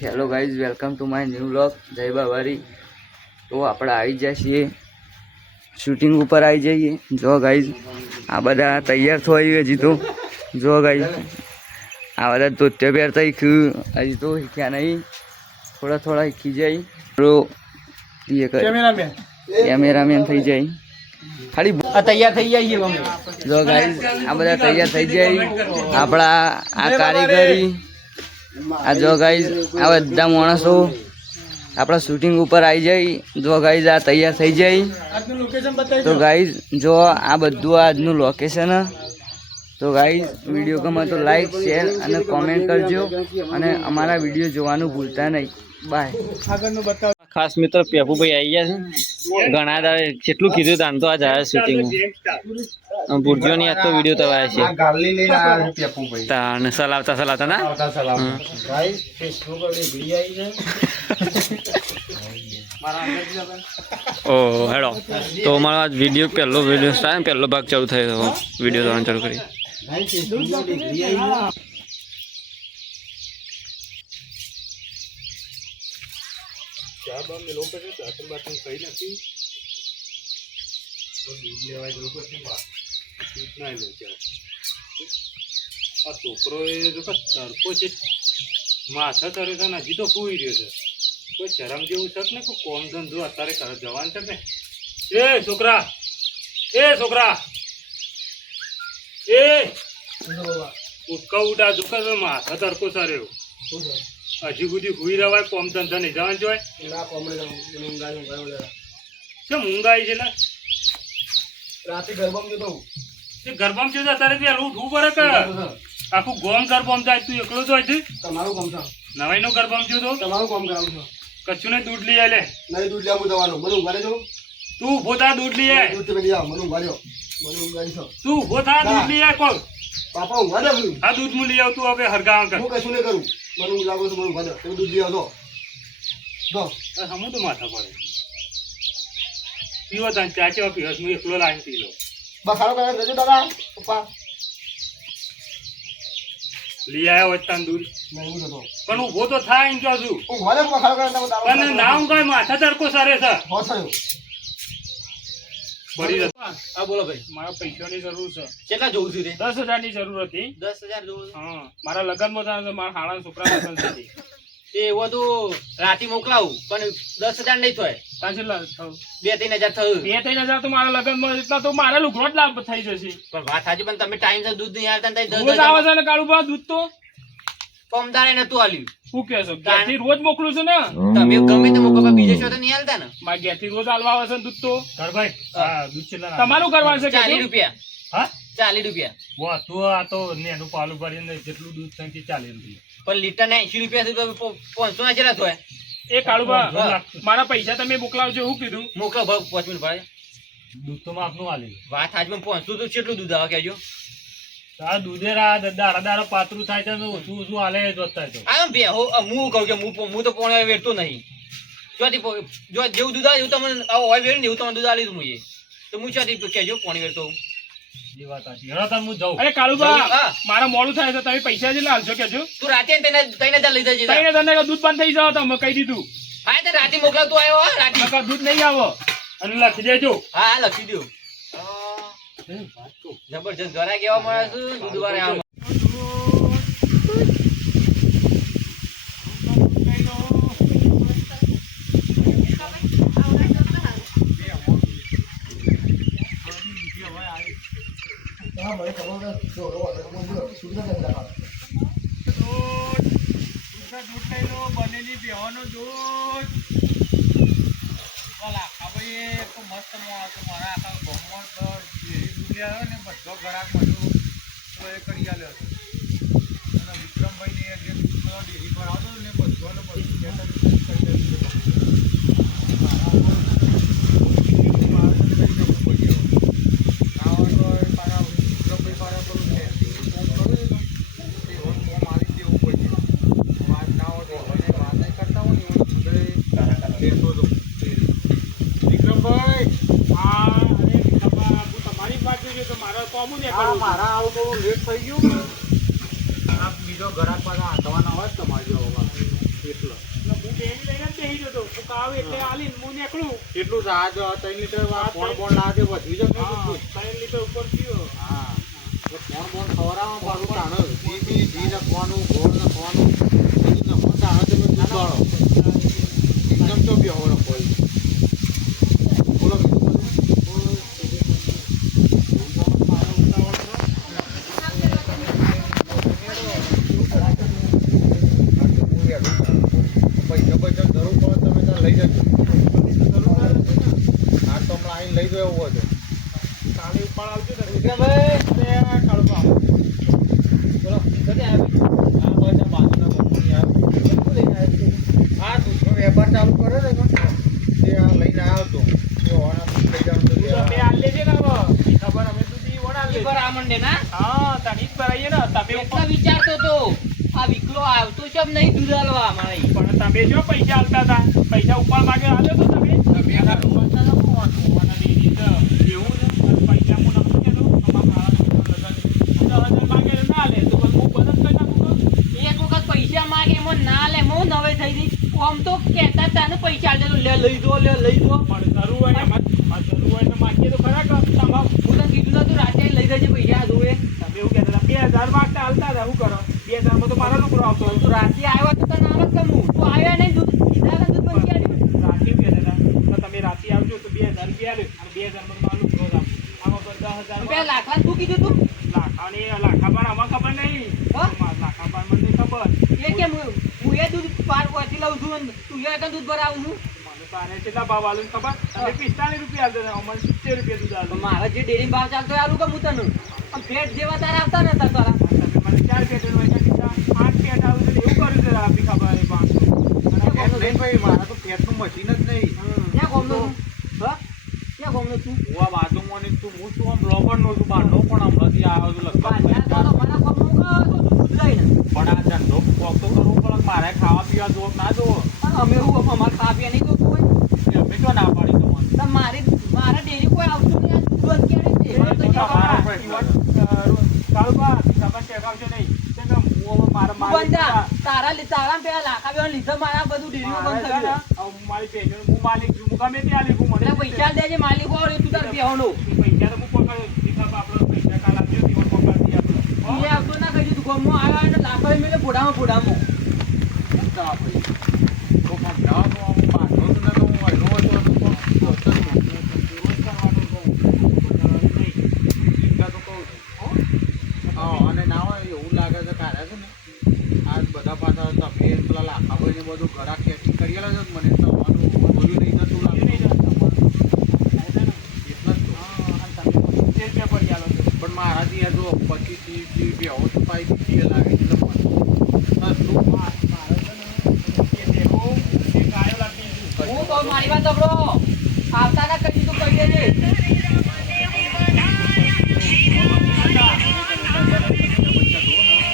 Hello guys, welcome to my new vlog. જય બાવારી. તો આપણે આવી જાય છીએ શૂટિંગ ઉપર આવી જઈએ. જો ગાઈઝ આ બધા તૈયાર થઈ હજી તો. જો ગાઈઝ આ બધા ધોત્યો પહેરતા હજી તો શીખ્યા નહીં, થોડા શીખી જાય તો કેમેરામેન થઈ જાય. ખાલી તૈયાર થઈ જાય. જો ગાઈઝ આ બધા તૈયાર થઈ જાય. આપણા આ કારીગરી આ જો ગાઈઝ આ બધા માણસો આપણા શૂટિંગ ઉપર આવી જાય. જો ગાઈઝ આ તૈયાર થઈ જાય. તો ગાઈઝ જો આ બધું આજનું લોકેશન. તો ગાઈઝ વિડીયો ગમે તો લાઈક, શેર અને કોમેન્ટ કરજો અને અમારા વિડીયો જોવાનું ભૂલતા નહીં. બાય. ખાસ મિત્ર પેપુભાઈ આવી ગયા છે. ઘણા દાડે જેટલું કીધું તાન તો આજ આવ્યા શૂટિંગ ભૂરજો ની આજ તો વિડીયો તો આવ્યા છે. તાન સલાવતા ના ઓ હેડો. તો અમારો આજ વિડીયો પહેલો ભાગ ચાલુ થયો. વિડીયો જોવાનું ચાલુ કરી. છોકરો એ તડકો છે, માથા ચડે છે, હજી તો સુઈ રહ્યો છે. કોઈ શરમ જેવું છે ને? કોઈ કોમ ધંધો અત્યારે જવાન છે ને? એ છોકરા ઉઠકા ઉઠા જો માથા તડકો ચડ્યો. હજી સુધી સુઈ રવાય? કોમ ધંધા નહીં જવાન જોય? કેમ ઊંઘ આવી છે ને? રાતે ગરબામાં જતો ગરબામાં જતો અત્યારે પેલું ઉઠવું પડે કે આખું ગોમ ગરબામાં જાય? તું એકલો જ હોય છે? તમારું કામ છે. નવાઈ નો ગરબામાં જતો તમારું કામ કરાવું છું. કચ્છું ને દૂધ લઈ આલે. નહીં દૂધ લેવું જવાનું. મને ઊંઘાડે જો. તું ઉભો થા, દૂધ લઈ આય. દૂધ તમે લઈ આવો. મને ઊંઘાડ્યો. મને ઊંઘાડી છો. તું ઉભો થા, દૂધ લઈ આય. કોલ પાપા ઊંઘાડે હું. આ દૂધ હું લઈ આવું. તું હવે હરગાવ કર. હું કશું નહીં કરું. મને ઊંઘ લાગો છો. મને ઊંઘાડ્યો. તમે દૂધ લઈ આવો દો. હમું તો માથા પડે. પીવો તને ચા કેવા પીવસ? હું એકલો લાઈન પી લો. બખાડો કરવા જજો દાદા પપ્પા. લઈ આવ્યો હોય તને દૂધ. નહીં હું જતો. પણ ઉભો તો થાય એમ કહું છું. ઊંઘાડે બખાડો કરવા પણ ના ઊંઘાય, માથા તડકો સરે છે. હોશ થયો. પડી જતો. હા બોલો ભાઈ. મારા પૈસાની જરૂર છે. કેટલા જોઉં છું? 10,000 ની જરૂર હતી. 10,000 જોઉં. હા, મારા લગ્નમાં થાય છે. મારા હાળા છોકરા લગ્ન છે. એવો તો રાતે મોકલાવું પણ 10,000 નહીં થાય. પાછળ 2-3 હજાર થયું. 2-3 હજાર તો મારા લગ્નમાં એટલા તો મારે લુગડો જ લાભ થઈ જશે. પણ વાત સાચી, પણ તમે ટાઈમ સર દૂધ નહીં આવતા ને રોજ આવે છે ને કાળુભા દૂધ તો કમદારે નતું આલ્યું. શું કે છો? ઘેરથી રોજ મોકલું છું ને. તમે ગમે તે મોકલો પણ બીજે શો તો નહીં આલતા ને. મારા ઘેરથી રોજ આલવા આવે છે ને દૂધ તો. ભાઈ હા, દૂધ કેટલા તમારું કરવાનું છે? 40 રૂપિયા. હા, 40 રૂપિયા. વાહ, તું આ તો નેનું પાલું ભરીને જેટલું દૂધ છે તે 40 રૂપિયા. પણ લીટર ને 80 રૂપિયા થી 500 ના જેટલા થાય. એ કાળુભા મારા પૈસા તમે મોકલાવજો. શું કીધું? મોકલો ભાવ 5 મિનિટ પડે. દૂધ તો માપનું આલી. વાત સાચી, પણ 500 તો કેટલું દૂધ આવે કેજો. આ દૂધે દાડા પાતળું થાય છે, ઓછું હાલે જોતા તો. આ બે હું કહું કે હું તો પોણે વેરતો નહીં. જો જેવું દૂધ આવે એવું તમને હોય વેર ને એવું તમને દૂધ આલી હું તો હું ચોથી કેજો પોણી વેરતો. એ વાત સાચી. હેડો તાર હું જાઉં. અરે કાળુભા મારા મોડું થાય છે. તમે પૈસા જેટલા હાલશો કેજો. તું રાતે 3,000 લઈ જજે. 3,000 દૂધ બંધ થઈ જાવ. તમે કહી દીધું. હા તો રાતે મોકલાવતો આવ્યો. રાતે દૂધ નહીં આવો અને લખી દેજો. હા લખી દો. જબરજસ્ત ઘરે કેવા મળે છે દૂધ વાળા આમ. બનેલી બેવાનો દૂધ મસ્ત મારા આખા ગામમાં દૂધ આવ્યો ને બધો ઘરાક બધું તો એ કરી આલ્યો હતો. અને વિક્રમભાઈ ને જે દૂધનો ડેરી પર આવતો ને બધોને મારા આવું થોડું લેટ થઈ ગયું. બીજો ઘરાક પાછા હાથવાના હોય તમારી જો એટલો આવે એટલે આલીને હું નીકળું. કેટલું સાજ 3 લીટર કોણ બોણ લાગે વધી જશે હા, કેટલું 3 લીટર ઉપર થયું. હા તો કોણ બોણ ખવડાવવા પાછું તાણે ઘી નાખવાનું ગોળ નાખવાનું બધું નાખવાનું તાણે તમે દૂધ વાળો એકદમ તો બેહો કોઈ બોલો પૈસા જરૂર પડે તમે ત્યાં લઈ જજો આ તો હમણાં આવીને લઈ જાવ એવું હતું કાલે ઉપાડ આવજો ને. વિક્રમભાઈ અરે, કાળુબા. બોલો કદી આવ્યા આ બધા બાજુના કંપની આ દૂધનો વેપાર ચાલુ કરે છે ને તે આ લઈને આવ્યો હતો તે ઓણા દૂધ લઈ જવાનું તો તું તમે આલ લેજે ને હવે. ઈ ખબર અમે તું દી વણ આલ લેજે. આ મંડે ના હા, તને જ ભરાઈએ ને. તમે એટલા વિચારતો તો આ વિકલો આવતો છે નહીં દૂધ આલવા અમારે પણ તમે જો પૈસા આલતા હતા, પૈસા ઉપર માગે આલ્યો તો તમે. તમે આ રોવાના ન પોવાનું. અને દીદી તો એવું છે. અને પૈસા હું નથી કહેતો. અમારા ભાડા લગન 10,000 માગે તો ના લે તો પછી હું બંધ જ કરી નાખું તો. એક વખત પૈસા માગે એમાં ના લે મો નવે થઈ ગઈ આમ તો કહેતા તાને પૈસા આલજે તો લે લઈ જો પણ જરૂર હોય ને જરૂર હોય તો માગીએ તો ખરા કે તમામ. હું તને કીધું નતું રાતે લઈ જજે પૈસા જોવે તમે એવું કહેતા હતા 2,000 માગતા હાલતા હતા. શું કરો? 2,000 માં તો મારો લુકડો આવતો હતો. તું રાતે આવ્યો તો તને આવત કમું તું આવ્યા નહીં દૂધ કીધા ને દૂધ બંધ ક્યાં રાતે એવું કહેતા હતા તો તમે રાતે આવજો તો 2,000 રૂપિયા આલ્યો અને 2,000 માં તો મારો લુકડો જ આપો. આમાં પણ 10,000 પેલા લાખા શું કીધું તું લાખાની લાખાબાર આમાં ખબર નહીં. હા? લાખાબાર મને નહીં ખબર. એ કે હું એ દૂધ પાર વાંચી લઉં છું અને તું એ કઈ દૂધ ભરાવું છું મને તો આને કેટલા ભાવ આલું ખબર? તમે 45 રૂપિયા આલતા હતા. અમને 70 રૂપિયા દૂધ તો આલું. મારે જે ડેરી ભાવ ચાલતો આલું કે હું તને આમ ફેટ જેવા તારા આવતા ને તારા તમે મને 4 પેટ પૈસા કીધા. 8 પેટ આવું એટલે એવું કર્યું છે આપી ખબર એ 500. અને પેટ નહીં ભાઈ મારા તો પેટનું મશીન જ નહીં ક્યાં ગોમનો છું હા ક્યાં ગોમનો છું હું આ બાજુમાં ની તું હું શું આમ બ્લોગર નો છું બાંધો પણ હમણાંથી આવ્યો છું લગભગ મારા ગોમનો દૂધ લઈ ને પણ આ ધંધો કોક તો કરવું પડે મારે ખાવા પીવા જોવો કે ના જોવો અને અમે હું અમારે ખા પીવા નહીં જોતું હોય અમે તો ના પાડી દઉં તો મારા ડેરી કોઈ આવતું નહીં આ દૂધ બંધ ક્યારે છે મને તો તમારા જવા કાળુબા, તમે ટેકાવજો નહીં. કેમ કે હું હવે મારા તું બંધા તારા પેલા લાખા બેવા લીધા મારા બધું ડેરીઓ બંધ થઈ ગયું મારી પેઢી હું માલિક છું. હું ગમે તે આલી હું મને એટલે પૈસા દેજે માલિકો આવડે તું તાર બેહવાનો પૈસા તો હું પકડ્યો. દીકરા આપણો પૈસા કાલ આપજો દીવાન પકડી આપડે. એ આવતો ના કહી તું ગમો આવ્યા એટલે લાખો મેલે ફોડામાં તો સમજાવવાનું આમ બાંધો જ નતો હું વહેલો હતો તો કોણ દોસ્ત જ રોજ કરવાનું છે. એટલા તો કહું છું હા અને ના હોય એવું લાગે છે કાઢ્યા છે ને આ બધા પાછા તમે પેલા લાખાભાઈ ને બધું ઘરા ખેતી કરેલા છે મને તો આવવાનું બોલ્યું નહીં જતું એ લાગે નહીં જતા. એટલે જ તો હા, અને તમે 70 રૂપિયા પડી આલો છો. પણ મારાથી આ જો 25-30 બેહો તો પાઈ દીધી લાગે એટલે મને શું મારે છે ને એ દેવો એ ગાયો લાગી છે. હું કહું મારી વાત સાંભળો આવતા ના કહી તું કહી દેજે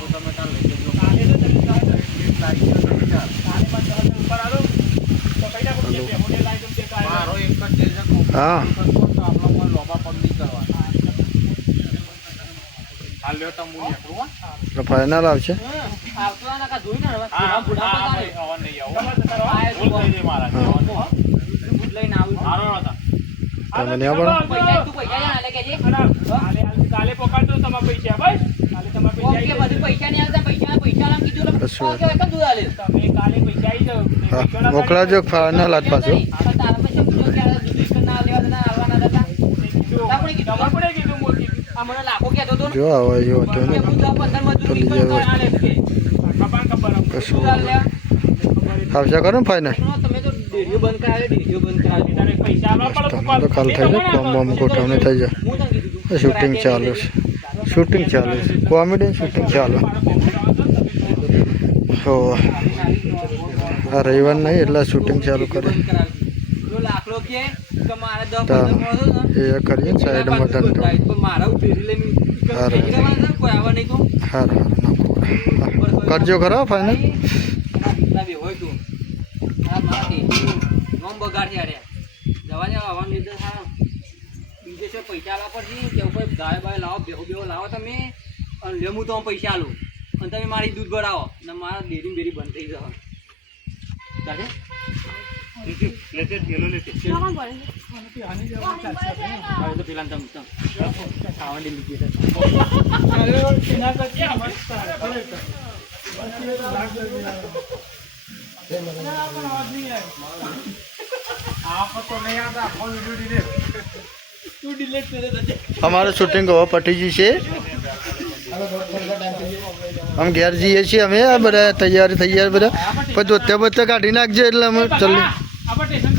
તો તમે ત્યાં લઈ જજો કાલે તો તમે લાગી જશે વિચાર કાલે 15,000 ઉપર આલો તો કઈ નાખો કે બેહોને લાઈ દઉં કે ગાયો. મારો એક જ છે હા. તો આપણો લોબા પગ નહીં કરવાના હાલ લ્યો તમે હું નીકળું હો ફાઇનલ આવશે આવતો ના કા જોઈ ને હવે હા ફોડા હા પગારે ભાઈ હવે નહીં આવો ખબર છે તારો? આયા ભૂલ થઈ જાય મારા દૂધ લઈને આવું છું. હારો હતા તમે નહીં આવડો? પૈસા તું પૈસા ના લે કેજે કાલે પકડજો તમારા પૈસા બસ. કાલે તમારા ઓમ પૈસા કે આવી બધું પૈસા નહીં આલતા પૈસા લામ કીધું એટલે કશું કે એકમ દૂધ આલે જશે. તમે કાલે પૈસા આવી જાવ. હા મોકલાજો ફાઇનલ આજ પાછું તારા પછી પૂછો કે આ દૂધ વિશે ના લેવા ના આવવાના હતા તમારે કીધું મોટી. આ મને લાખો કહેતો હતો ને જો આવે જો તો કે ને હું 10-15 મજૂરી ચલી પણ જાય. આલે કે ખબર અમને. કશું દૂધ આલે આવશે કરો ને ફાઇનલ તમે તો ડેરીઓ બંધ કરાવે ડેરીઓ બંધ કરાવે તારે પૈસા આપવા પડે. તમને તો કાલ થઈ જાય કોમ બોમ ગોઠવણી થઈ જાય હું તને કીધું તું શૂટિંગ ચાલુ છે શૂટિંગ ચાલુ છે કોમેડી શૂટિંગ ચાલુ હો આ રવિવાર નહીં એટલે શૂટિંગ ચાલુ કરે જો લાકડો કે મારે 10-15 મળો ને એ કરીએ ને સાઈડમાં ધંધો પણ મારા ડેરી લઈને હારું. કોઈ આવે નહીં તો હારું નાખો કરજો ખરા ફાઇનલ ના હોય તું આ મારા ડેરી નોમ બગાડ છે જવા જવા આવવાનું લીધે હા બીજે છે પૈસા આલા પડશે કે કોઈ ગાય બાય લાવો બેહો લાવો તમે અને લે હું તો પૈસા આલું અને તમે મારી દૂધ ભરાવો ને મારા ડેરી બેરી બંધ થઈ જવા હવે તો પેલા ખાવાની લીધી છે. અમારું શૂટિંગ હવે પટી ગયું છે. અમે ઘેર જઈએ છીએ. અમે આ બધા તૈયાર બધા પછી ધોત્યા બોત્યા કાઢી નાખજે એટલે અમે ચાલી. આપણે સ્ટેશન